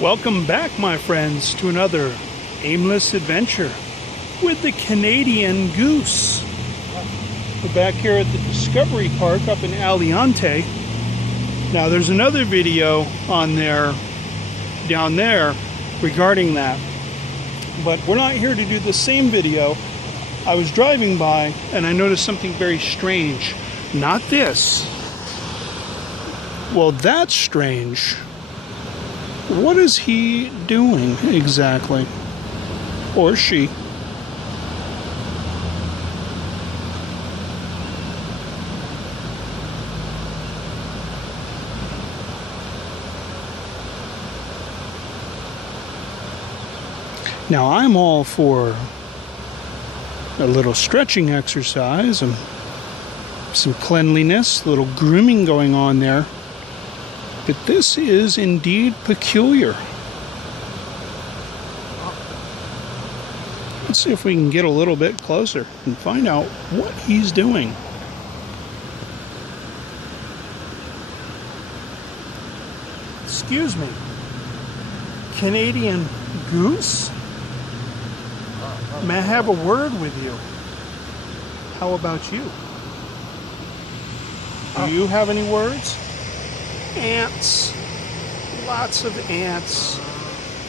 Welcome back, my friends, to another aimless adventure with the Canadian goose. We're back here at the Discovery Park up in Aliante. Now, there's another video on there, down there, regarding that. But we're not here to do the same video. I was driving by and I noticed something very strange. Not this. Well, that's strange. What is he doing exactly? Or she? Now, I'm all for a little stretching exercise and some cleanliness, a little grooming going on there. But this is indeed peculiar. Let's see if we can get a little bit closer and find out what he's doing. Excuse me, Canadian goose? May I have a word with you? How about you? Do you have any words? Ants, lots of ants,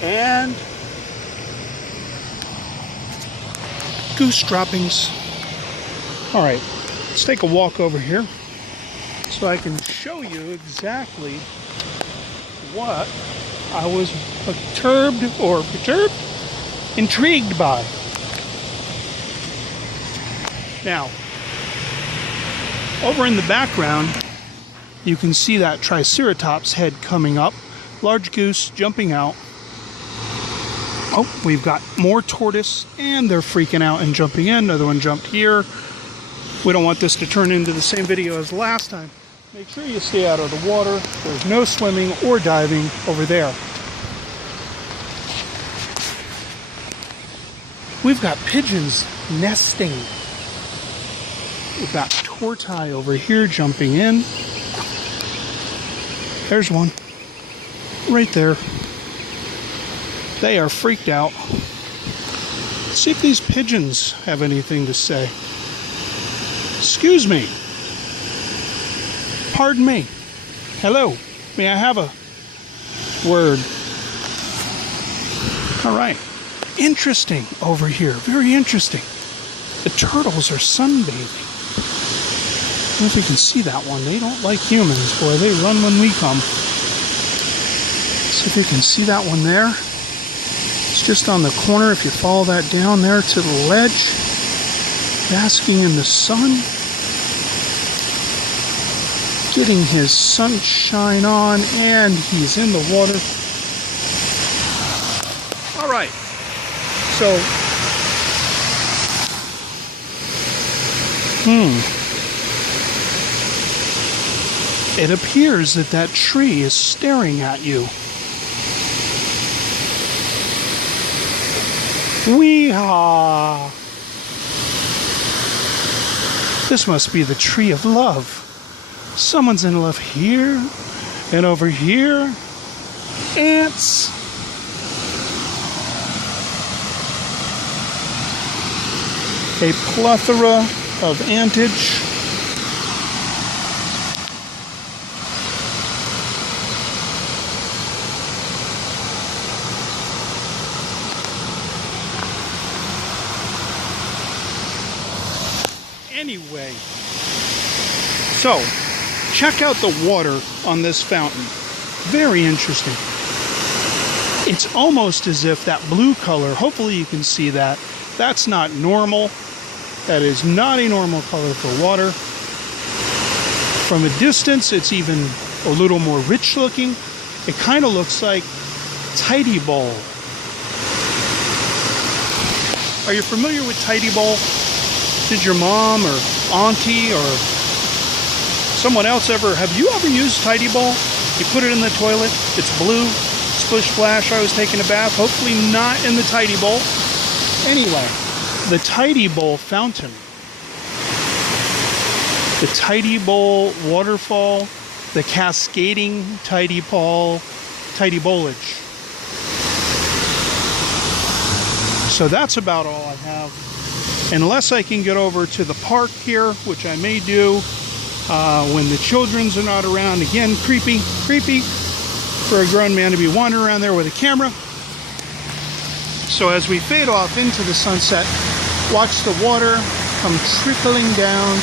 and goose droppings. All right, let's take a walk over here so I can show you exactly what I was intrigued by. Now, over in the background, you can see that Triceratops head coming up. Large goose jumping out. Oh, we've got more tortoise, and they're freaking out and jumping in. Another one jumped here. We don't want this to turn into the same video as last time. Make sure you stay out of the water. There's no swimming or diving over there. We've got pigeons nesting. We've got tortoise over here jumping in. There's one. Right there. They are freaked out. Let's see if these pigeons have anything to say. Excuse me. Pardon me. Hello. May I have a word? All right. Interesting over here. Very interesting. The turtles are sunbathing. I don't know if you can see that one. They don't like humans. Boy, they run when we come. See if you can see that one there. It's just on the corner. If you follow that down there to the ledge, basking in the sun, getting his sunshine on, and he's in the water. All right. So, it appears that that tree is staring at you. Wee-haw! This must be the tree of love. Someone's in love here and over here. Ants. A plethora of antage. Anyway, so check out the water on this fountain. Very interesting. It's almost as if that blue color, hopefully you can see that, that's not normal. That is not a normal color for water. From a distance, it's even a little more rich looking. It kind of looks like tidy bowl. Are you familiar with tidy bowl? Did your mom or auntie or someone else have you ever used tidy bowl? You put it in the toilet, it's blue, splish splash. I was taking a bath, hopefully not in the tidy bowl. Anyway, the tidy bowl fountain, the tidy bowl waterfall, the cascading tidy bowl, tidy bowlage. So that's about all I have. Unless I can get over to the park here, which I may do when the children's are not around. Again, creepy for a grown man to be wandering around there with a camera. So as we fade off into the sunset, watch the water come trickling down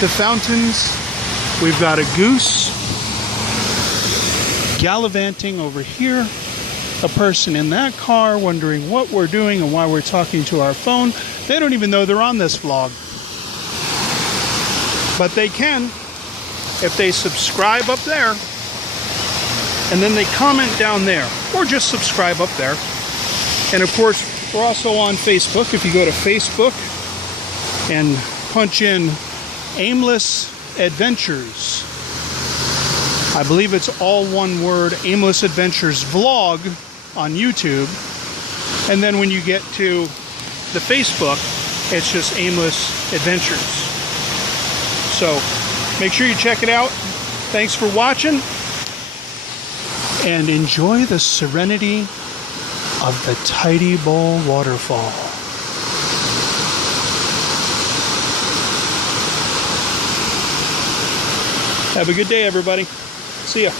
the fountains. We've got a goose gallivanting over here, a person in that car wondering what we're doing and why we're talking to our phone. They don't even know they're on this vlog. But they can if they subscribe up there and then they comment down there, or just subscribe up there. And of course, we're also on Facebook. If you go to Facebook and punch in Aimless Adventures, I believe it's all one word, Aimless Adventures Vlog on YouTube. And then when you get to the Facebook, it's just Aimless Adventures. So make sure you check it out. Thanks for watching. And enjoy the serenity of the Tidy Bowl Waterfall. Have a good day, everybody. See ya.